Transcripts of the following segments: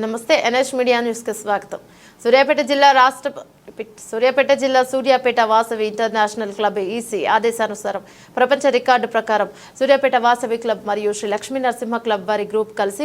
నమస్తే NS media news కి స్వాగతం. సూర్యాపేట జిల్లా Suryapet Vasavi international club EC ఆదేశానుసారం ప్రపంచ రికార్డు ప్రకారం సూర్యాపేట వాసవి క్లబ్ మరియు శ్రీ లక్ష్మీ నరసింహ క్లబ్ వారి గ్రూప్ కలిసి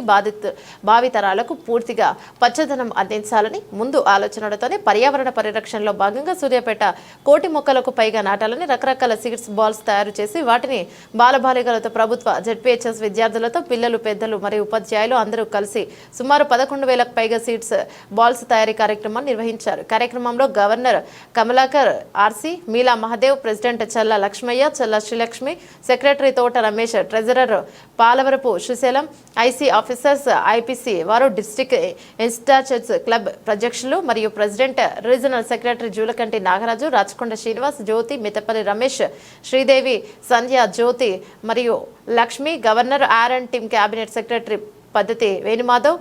భావితరాలకు పూర్తిగా పచ్చదనం అందించాలని ముందు ఆలోచనలతోనే పర్యావరణ పరిరక్షణలో భాగంగా సూర్యాపేట 1,00,00,000 మొక్కలకు పైగా నాటాలని రకరకాల సీడ్స్ బాల్స్ తయారు చేసి వాటిని బాలబాలికలతో ప్రభుత్వ జెడ్పీహెచ్ఎస్ విద్యార్థులతో పిల్లలు పెద్దలు మరియు ఉపాధ్యాయులు అందరూ కలిసి సుమారు 11,000కు పైగా సీడ్స్ బాల్స్ తయారీ కార్యక్రమాన్ని నిర్వహించారు. కార్యక్రమంలో గవర్నర్ కమలాకర్ ఆర్సీ, మీలా మహదేవ్, ప్రెసిడెంట్ చల్ల లక్ష్మయ్య, చల్ల Srilakshmi, secretary Thota Ramesh, treasurer Palavarapu Srisailam, IC officers, IPC వారు, డిస్ట్రిక్ట్ ఇన్స్టాచర్స్ క్లబ్ అధ్యక్షులు మరియు president, regional secretary Julakanti Nagaraju, Rachakonda Srinivas, Jyothi, Mithapalli Ramesh, Sridevi, Sandhya, Jyothi మరియు Lakshmi, governor RN team cabinet secretary పద్ధతి వేణుమాధవ్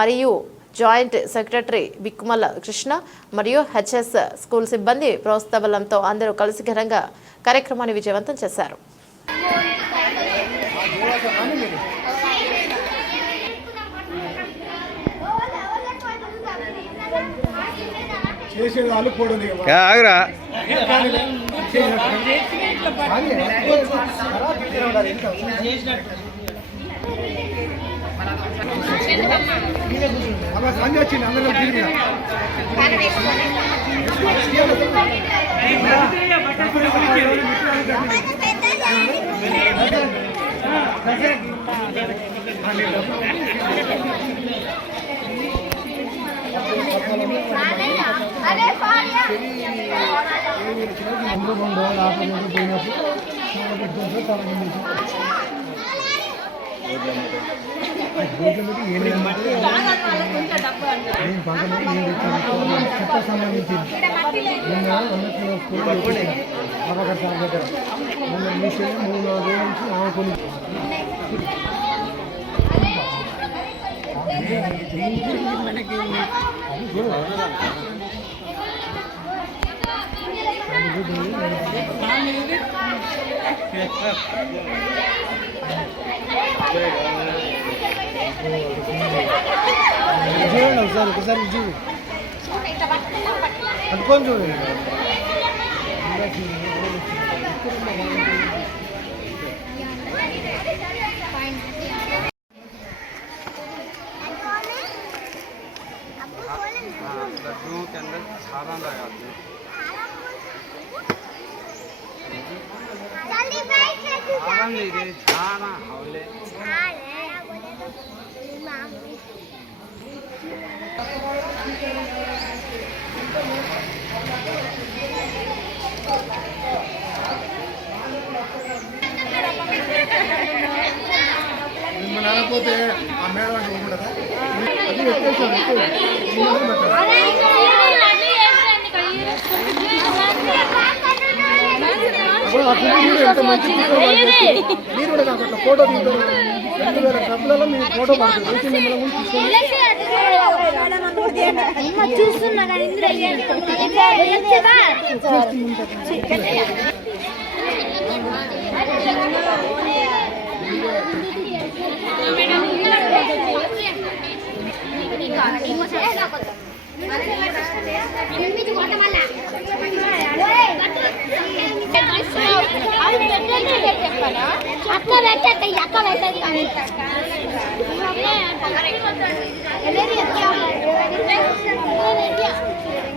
మరియు జాయింట్ సెక్రటరీ బిక్కుమల్ల కృష్ణ మరియు హెచ్ఎస్ స్కూల్ సిబ్బంది ప్రోత్సాహంతో అందరూ కలిసి ఘనంగా కార్యక్రమాన్ని విజయవంతం చేశారు. ఒకసారి పట్టుకొని చూడండి. लड्डुओं के अंदर छाना लगाते हैं। छाना नहीं दे, छाना हौले। పోతే ఆ మేడం ఎంత మంచి మీరు కూడా నాకు అట్లా ఫోటో తీస్తారు. 2,000 సభ్యులలో మీరు ఫోటో పడుతుంది చూస్తున్నా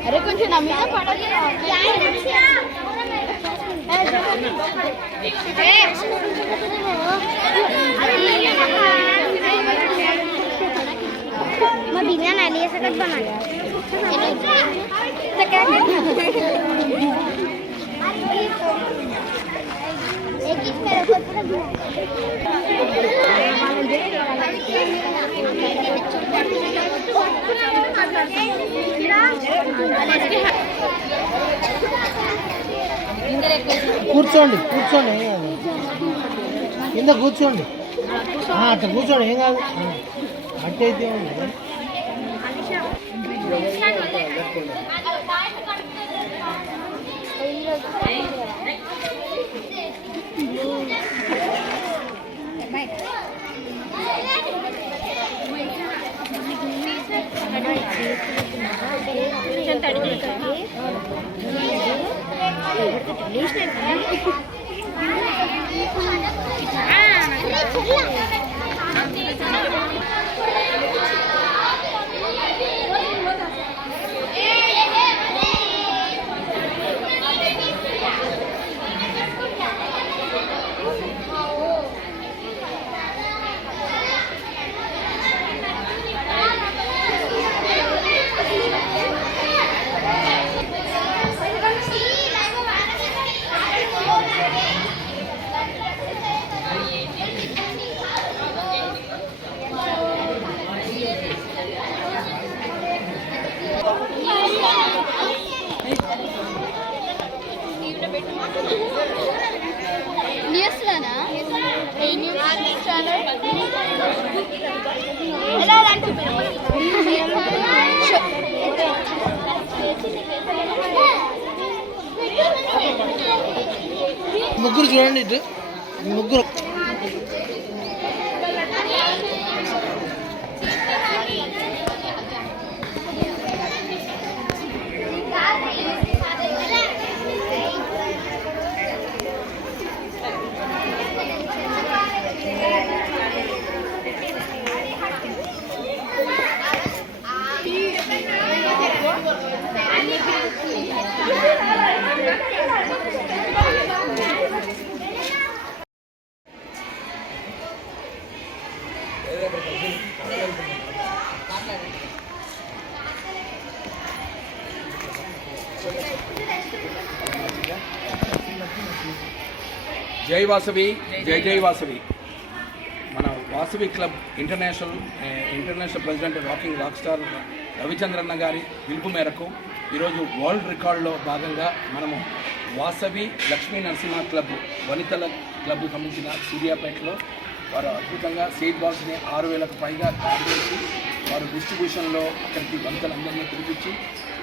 अरे కొంచెం నా మీద పడదు मैं बिना नाली सकत बना కూర్చోండి కింద కూర్చోండి. అట్లా కూర్చోండి, ఏం కాదు. అట్టయితే న్యూస్లోనా ఏ న్యూస్ ఛానల్ ఎలా అంటే ముగ్గురు చూడండి, ఇటు ముగ్గురు. జై వాసవి, జై జై వాసవి. మన Vasavi club international president rock star రవిచంద్రన్న గారి పిలుపు మేరకు ఈరోజు వరల్డ్ రికార్డులో భాగంగా మనము వాసవి లక్ష్మీ నరసింహ క్లబ్ వనితల క్లబ్కు సంబంధించిన సూర్యాపేటలో వారు అద్భుతంగా సీడ్ బాల్స్ని 6,000కు పైగా తయారు చేసి వారు డిస్ట్రిబ్యూషన్లో అక్కడికి వనితలందరినీ పిలిపించి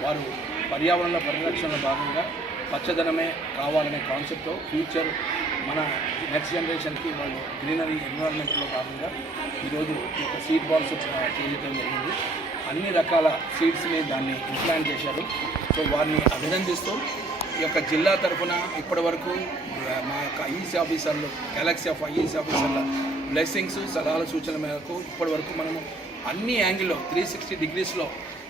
వారు పర్యావరణ పరిరక్షణలో భాగంగా పచ్చదనమే కావాలనే కాన్సెప్ట్తో ఫ్యూచర్ మన నెక్స్ట్ జనరేషన్కి వాళ్ళు గ్రీనరీ ఎన్విరాన్మెంట్లో భాగంగా ఈరోజు ఈ యొక్క సీడ్ బాల్స్ చేయడం జరిగింది. అన్ని రకాల సీడ్స్ని దాన్ని ఇంప్లాంట్ చేశారు. సో వారిని అభినందిస్తూ ఈ యొక్క జిల్లా తరఫున ఇప్పటి వరకు మా యొక్క ఐఈసీ ఆఫీసర్లు గెలాక్సీ ఆఫ్ ఐఈసీ ఆఫీసర్ల బ్లెస్సింగ్స్ సలహాల సూచనల మేరకు ఇప్పటి వరకు మనము అన్ని యాంగిల్లో 360 డిగ్రీస్లో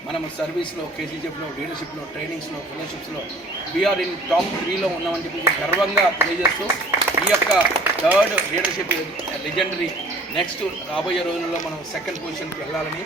మనము సర్వీస్లో, కేజీజెఫ్లో, లీడర్షిప్లో, ట్రైనింగ్స్లో, ఫెలోషిప్స్లో వీఆర్ ఇన్ టాప్ 3లో ఉన్నామని చెప్పి గర్వంగా తెలియజేస్తూ ఈ యొక్క థర్డ్ లీడర్షిప్ లెజెండరీ నెక్స్ట్ రాబోయే రోజుల్లో మనం సెకండ్ పొజిషన్కి వెళ్ళాలని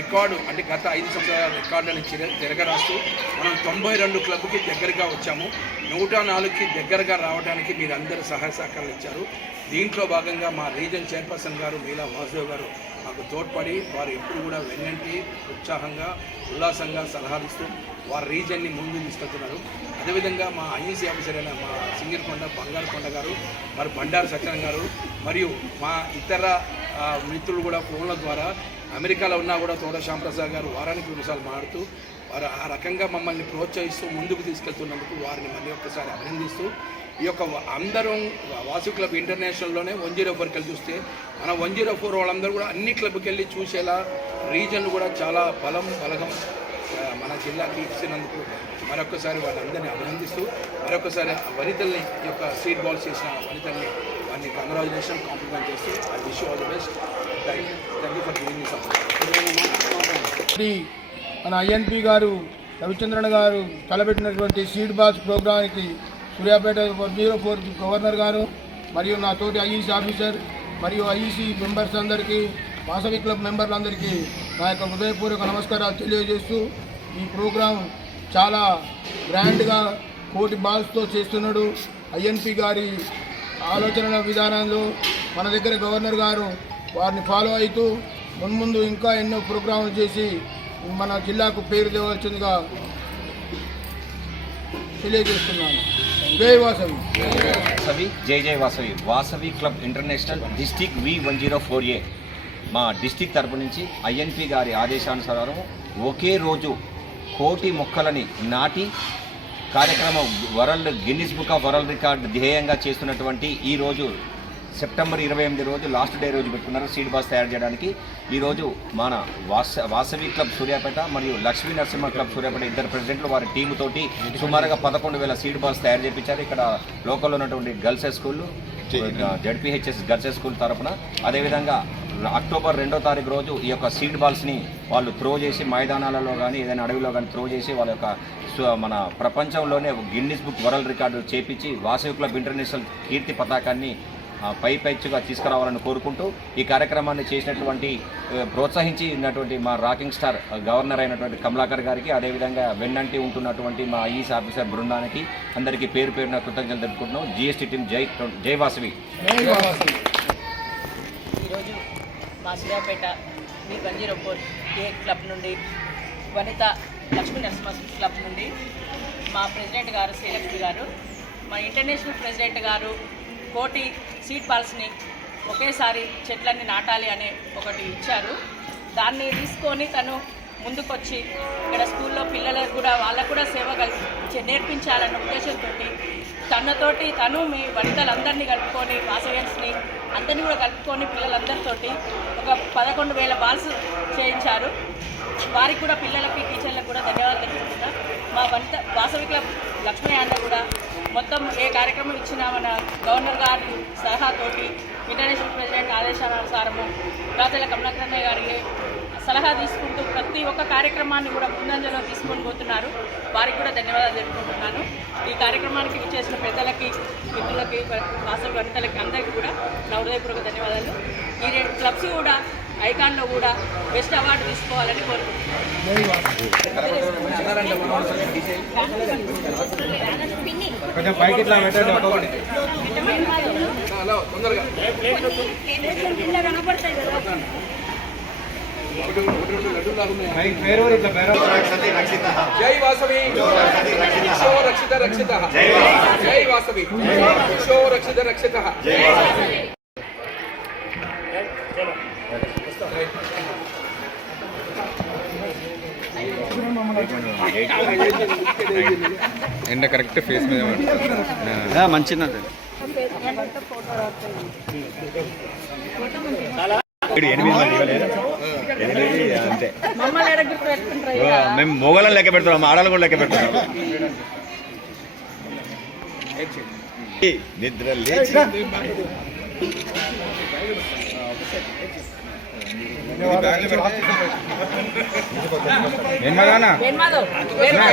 రికార్డు అంటే గత 5 సంవత్సరాల రికార్డుని తిరగరాస్తూ మనం 92 క్లబ్కి దగ్గరగా వచ్చాము. 104కి దగ్గరగా రావడానికి మీరందరూ సహాయ సహకారాలు ఇచ్చారు. దీంట్లో భాగంగా మా రీజన్ చైర్పర్సన్ గారు మీలా వాసుదేవ్ గారు మాకు తోడ్పడి వారు ఎప్పుడు కూడా వెన్నంటి ఉత్సాహంగా ఉల్లాసంగా సలహాలిస్తూ వారి రీజన్ని ముందుకు తీసుకెళ్తున్నారు. అదేవిధంగా మా ఐఈసీ ఆఫీసర్ అయిన మా సింగిరికొండ బంగారుకొండ గారు, మరి బండారు సత్యనారాయణ గారు మరియు మా ఇతర మిత్రులు కూడా ఫోన్ల ద్వారా అమెరికాలో ఉన్నా కూడా తోట శ్యాంప్రసాద్ గారు వారానికి 2 సార్లు మాడుతూ వారు ఆ రకంగా మమ్మల్ని ప్రోత్సహిస్తూ ముందుకు తీసుకెళ్తున్నందుకు వారిని మళ్ళీ ఒక్కసారి అభినందిస్తూ ఈ యొక్క అందరం వాసు క్లబ్ ఇంటర్నేషనల్లోనే 104కి వెళ్ళి చూస్తే మన 104 వాళ్ళందరూ కూడా అన్ని క్లబ్కి వెళ్ళి చూసేలా రీజన్లు కూడా చాలా బలగం మన జిల్లాకి ఇచ్చినందుకు మరొకసారి వాళ్ళందరినీ అభినందిస్తూ మరొకసారి వనితల్ని ఈ యొక్క సీడ్ బాల్స్ చేసిన వనితల్ని వారిని కంగ్రాచులేషన్ కాంప్లిమెంట్ చేస్తూ I wish all the best. Thank you for giving me support. మన ఐఎన్పి గారు రవిచంద్రన్ గారు తలపెట్టినటువంటి సీడ్ బాల్స్ ప్రోగ్రాంకి సూర్యాపేట 104 గవర్నర్ గారు మరియు నా తోటి ఐఈసీ ఆఫీసర్ మరియు ఐఈసీ మెంబర్స్ అందరికీ, వాసవి క్లబ్ మెంబర్లందరికీ నా యొక్క హృదయపూర్వక నమస్కారాలు తెలియజేస్తూ ఈ ప్రోగ్రాం చాలా గ్రాండ్గా 1 కోటి బాల్స్తో చేస్తున్నాడు. ఐఎన్పి గారి ఆలోచన విధానంలో మన దగ్గర గవర్నర్ గారు వారిని ఫాలో అవుతూ మున్ముందు ఇంకా ఎన్నో ప్రోగ్రాంలు చేసి మన జిల్లాకు పేరు తేవాల్సిందిగా తెలియజేస్తున్నాను. జై వాసవి. వాసవి, జై జై Vasavi. Vasavi club international district V104A మా డిస్టిక్ తరపు నుంచి ఐఎన్పి గారి ఆదేశానుసారం ఒకే రోజు 1 కోటి మొక్కలని నాటి కార్యక్రమం Guinness book of world record ధ్యేయంగా చేస్తున్నటువంటి ఈరోజు సెప్టెంబర్ 28 రోజు లాస్ట్ డే రోజు పెట్టుకున్నారు సీడ్ బాల్స్ తయారు చేయడానికి. ఈరోజు మన వాసవి క్లబ్ సూర్యాపేట మరియు లక్ష్మీ నరసింహ క్లబ్ సూర్యాపేట ఇద్దరు ప్రెసిడెంట్లు వారి టీము తోటి సుమారుగా 11,000 సీడ్ బాల్స్ తయారు చేయించారు. ఇక్కడ లోకల్లో ఉన్నటువంటి గర్ల్స్ హై స్కూళ్ళు, జడ్పీహెచ్ఎస్ గర్ల్స్ హై స్కూల్ తరఫున. అదేవిధంగా అక్టోబర్ 2వ తారీఖు రోజు ఈ యొక్క సీడ్ బాల్స్ని వాళ్ళు త్రో చేసి మైదానాలలో కానీ ఏదైనా అడవిలో కానీ త్రో చేసి వాళ్ళ యొక్క మన ప్రపంచంలోనే గిన్నిస్ బుక్ వరల్డ్ రికార్డు చేపించి వాసవి క్లబ్ ఇంటర్నేషనల్ కీర్తి పతాకాన్ని పైపెచ్చుగా తీసుకురావాలని కోరుకుంటూ ఈ కార్యక్రమాన్ని చేసినటువంటి ప్రోత్సహించి ఉన్నటువంటి మా రాకింగ్ స్టార్ గవర్నర్ అయినటువంటి కమలాకర్ గారికి, అదేవిధంగా వెన్నంటి ఉంటున్నటువంటి మా ఐఈఎస్ ఆఫీసర్ బృందానికి అందరికీ పేరు పేరున కృతజ్ఞతలు తెలుపుకుంటున్నాం. జిఎస్టీ టీం జై వాసవి. ఈరోజు మా సూర్యాపేట V104 క్లబ్ నుండి వనిత లక్ష్మీ నరసింహ క్లబ్ నుండి మా ప్రెసిడెంట్ గారు శ్రీలక్ష్మి గారు, మా ఇంటర్నేషనల్ ప్రెసిడెంట్ గారు కోటి సీడ్ బాల్స్ని ఒకేసారి చెట్లన్నీ నాటాలి అనే ఒకటి ఇచ్చారు. దాన్ని తీసుకొని తను ముందుకొచ్చి ఇక్కడ స్కూల్లో పిల్లలకు కూడా వాళ్ళకు కూడా సేవ నేర్పించాలన్న ఉద్దేశంతో తను మీ వనితలందరినీ కలుపుకొని వాసవియన్స్ని అందరినీ కూడా కలుపుకొని పిల్లలందరితోటి ఒక 11,000 బాల్స్ చేయించారు. వారికి కూడా పిల్లలకి టీచర్లకు కూడా ధన్యవాదాలు తెలుపుతున్నా. మా వాసవి క్లబ్ లక్ష్మీ అన్న కూడా మొత్తం ఏ కార్యక్రమం ఇచ్చినా మన గవర్నర్ గారి సలహాతోటి ఇంటర్నేషనల్ ప్రెసిడెంట్ ఆదేశానుసారము రాజల కమలాకరయ్య గారికి సలహా తీసుకుంటూ ప్రతి ఒక్క కార్యక్రమాన్ని కూడా ముందంజలో తీసుకొని పోతున్నారు. వారికి కూడా ధన్యవాదాలు తెలుపుకుంటున్నాను. ఈ కార్యక్రమానికి ఇచ్చేసిన పెద్దలకి, మిత్రులకి, వాసవి వనితలకి అందరికీ కూడా నా హృదయపూర్వక ధన్యవాదాలు. ఈ 2 క్లబ్స్ కూడా ఐకాన్లో కూడా బెస్ట్ అవార్డు తీసుకోవాలని జై వాసవి శిశో రక్షిత రక్షిత జై వాసవి శిశో రక్షిత రక్షిత. ఎండ కరెక్ట్ ఫేస్ మీద మంచిది అంతే. మేము మొగలను లెక్క పెడుతున్నాం, ఆడలు కూడా లెక్క పెడుతున్నాం. నిద్ర లేచి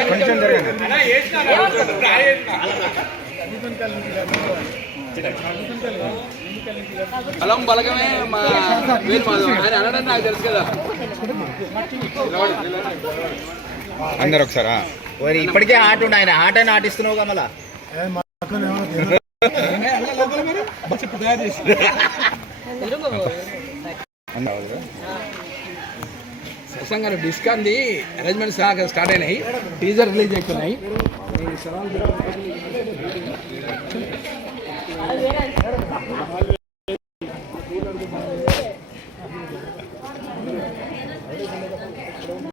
కొంచెం జరగండి. బలం బలగమే మా ఆయన అనడం నాకు తెలుసు కదా. అందరు ఒకసారా ఇప్పటికే ఆట ఉండి ఆయన ఆట ఆటిస్తున్నావుగా మళ్ళా ప్రసంగాలు డిస్కాన్ది అరేంజ్మెంట్స్ స్టార్ట్ అయినాయి, టీజర్ రిలీజ్ అవుతున్నాయి.